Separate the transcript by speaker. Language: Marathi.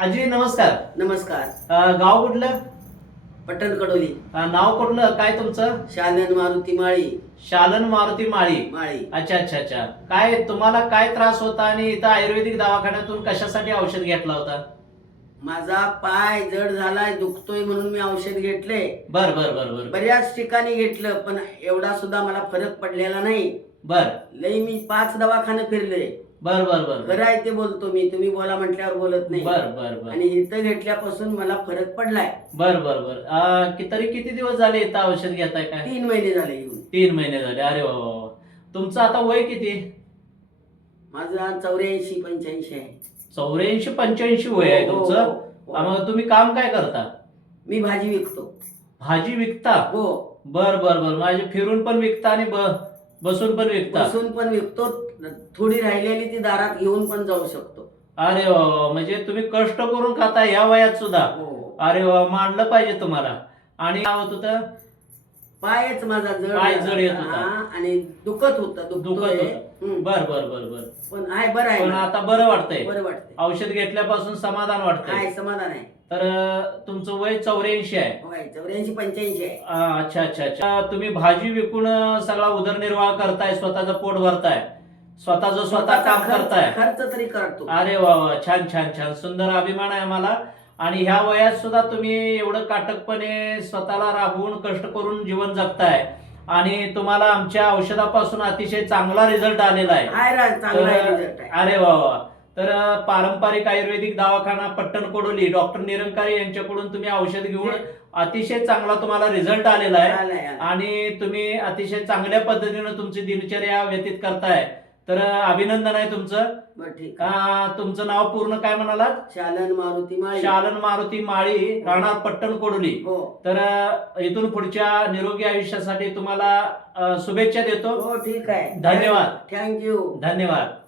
Speaker 1: आजी नमस्कार.
Speaker 2: नमस्कार.
Speaker 1: अ, गाव कुठलं?
Speaker 2: पट्टण कडोली.
Speaker 1: अ, नाव कुठलं? काय तुमचं?
Speaker 2: शालन मारुती माळी.
Speaker 1: शालन मारुती माळी.
Speaker 2: माळी.
Speaker 1: अच्छा अच्छा अच्छा. काय तुम्हाला काय त्रास होता आणि इथं आयुर्वेदिक दवाखान्यातून कशासाठी औषध घेतला होता?
Speaker 2: माझा पाय जड झालाय दुखतोय म्हणून मी औषध घेतले.
Speaker 1: बर बर बर बर.
Speaker 2: बऱ्याच ठिकाणी घेतलं पण एवढा सुद्धा मला फरक पडलेला नाही.
Speaker 1: बर.
Speaker 2: लई मी पाच दवाखाने फिरले.
Speaker 1: बर बर बर
Speaker 2: खरं आहे ते बोलतो मी. तुम्ही बोला म्हटल्यावर बोलत नाही.
Speaker 1: बर बर बर.
Speaker 2: आणि इथं घेतल्यापासून मला फरक पडलाय.
Speaker 1: बर बर बर. कि- तरी किती दिवस झाले इथं औषध घेताय काय?
Speaker 2: तीन महिने झाले येऊन.
Speaker 1: तीन महिने झाले. अरे वा वा वा. तुमचं आता वय किती?
Speaker 2: माझा चौऱ्याऐंशी पंच्याऐंशी आहे.
Speaker 1: चौऱ्याऐंशी पंच्याऐंशी वय आहे
Speaker 2: हो,
Speaker 1: तुमचं?
Speaker 2: हो, हो.
Speaker 1: अ, मग तुम्ही काम काय करता?
Speaker 2: मी भाजी विकतो.
Speaker 1: भाजी विकता?
Speaker 2: हो.
Speaker 1: बर बर बर. माझे फिरून पण विकता आणि ब- बसून पण विकता
Speaker 2: बसून पण विकतो थोडी राहिलेली ती दारात घेऊन पण जाऊ शकतो.
Speaker 1: अरे वा वा, म्हणजे तुम्ही कष्ट करून खाता या वयात सुद्धा.
Speaker 2: हो.
Speaker 1: अरे वा मानलं पाहिजे तुम्हाला. आणि काय होत होतं?
Speaker 2: पायच माझा जड
Speaker 1: पाय. जड येत होता.
Speaker 2: हा, आणि दुखत होत
Speaker 1: दुखत होतं.
Speaker 2: हम्म.
Speaker 1: बर बर बर बर.
Speaker 2: पण आहे बरं आहे
Speaker 1: पण
Speaker 2: ना.
Speaker 1: आता बरं वाटतंय.
Speaker 2: बरं वाटतंय.
Speaker 1: औषध घेतल्यापासून समाधान वाटतंय.
Speaker 2: आहे समाधान आहे.
Speaker 1: तर अं, तुमचं वय चौऱ्याऐंशी आहे.
Speaker 2: होय चौऱ्याऐंशी पंच्याऐंशी आहे.
Speaker 1: अं, अच्छा अच्छा अच्छा. तुम्ही भाजी विकून अं, सगळा उदरनिर्वाह करताय स्वतःचं पोट भरताय. स्वतःचं स्वतः काम
Speaker 2: खर्च-
Speaker 1: करताय.
Speaker 2: खर्च तरी करतो.
Speaker 1: अरे वा वा. छान छान छान. सुंदर अभिमान आहे आम्हाला. आणि ह्या वयात सुद्धा तुम्ही एवढं काटकपणे स्वतःला राबवून कष्ट करून जीवन जगताय. आणि तुम्हाला आमच्या औषधापासून अतिशय चांगला रिझल्ट आलेला आहे. अरे वा वा. तर पारंपरिक आयुर्वेदिक दवाखाना पट्टण कोडोली डॉक्टर निरंकारी यांच्याकडून तुम्ही औषध घेऊन अतिशय चांगला तुम्हाला रिझल्ट आलेला आहे. आणि तुम्ही अतिशय चांगल्या पद्धतीनं तुमची दिनचर्या व्यतीत करताय. तर अभिनंदन आहे तुमचं.
Speaker 2: बरं ठीक आहे.
Speaker 1: तुमचं नाव पूर्ण काय म्हणालात?
Speaker 2: शालन मारुती माळी.
Speaker 1: शालन मारुती माळी राहणार पट्टण कोडोली
Speaker 2: हो.
Speaker 1: तर अं, इथून पुढच्या निरोगी आयुष्यासाठी तुम्हाला अं, शुभेच्छा देतो.
Speaker 2: हो ठीक आहे.
Speaker 1: धन्यवाद.
Speaker 2: थँक्यू.
Speaker 1: धन्यवाद.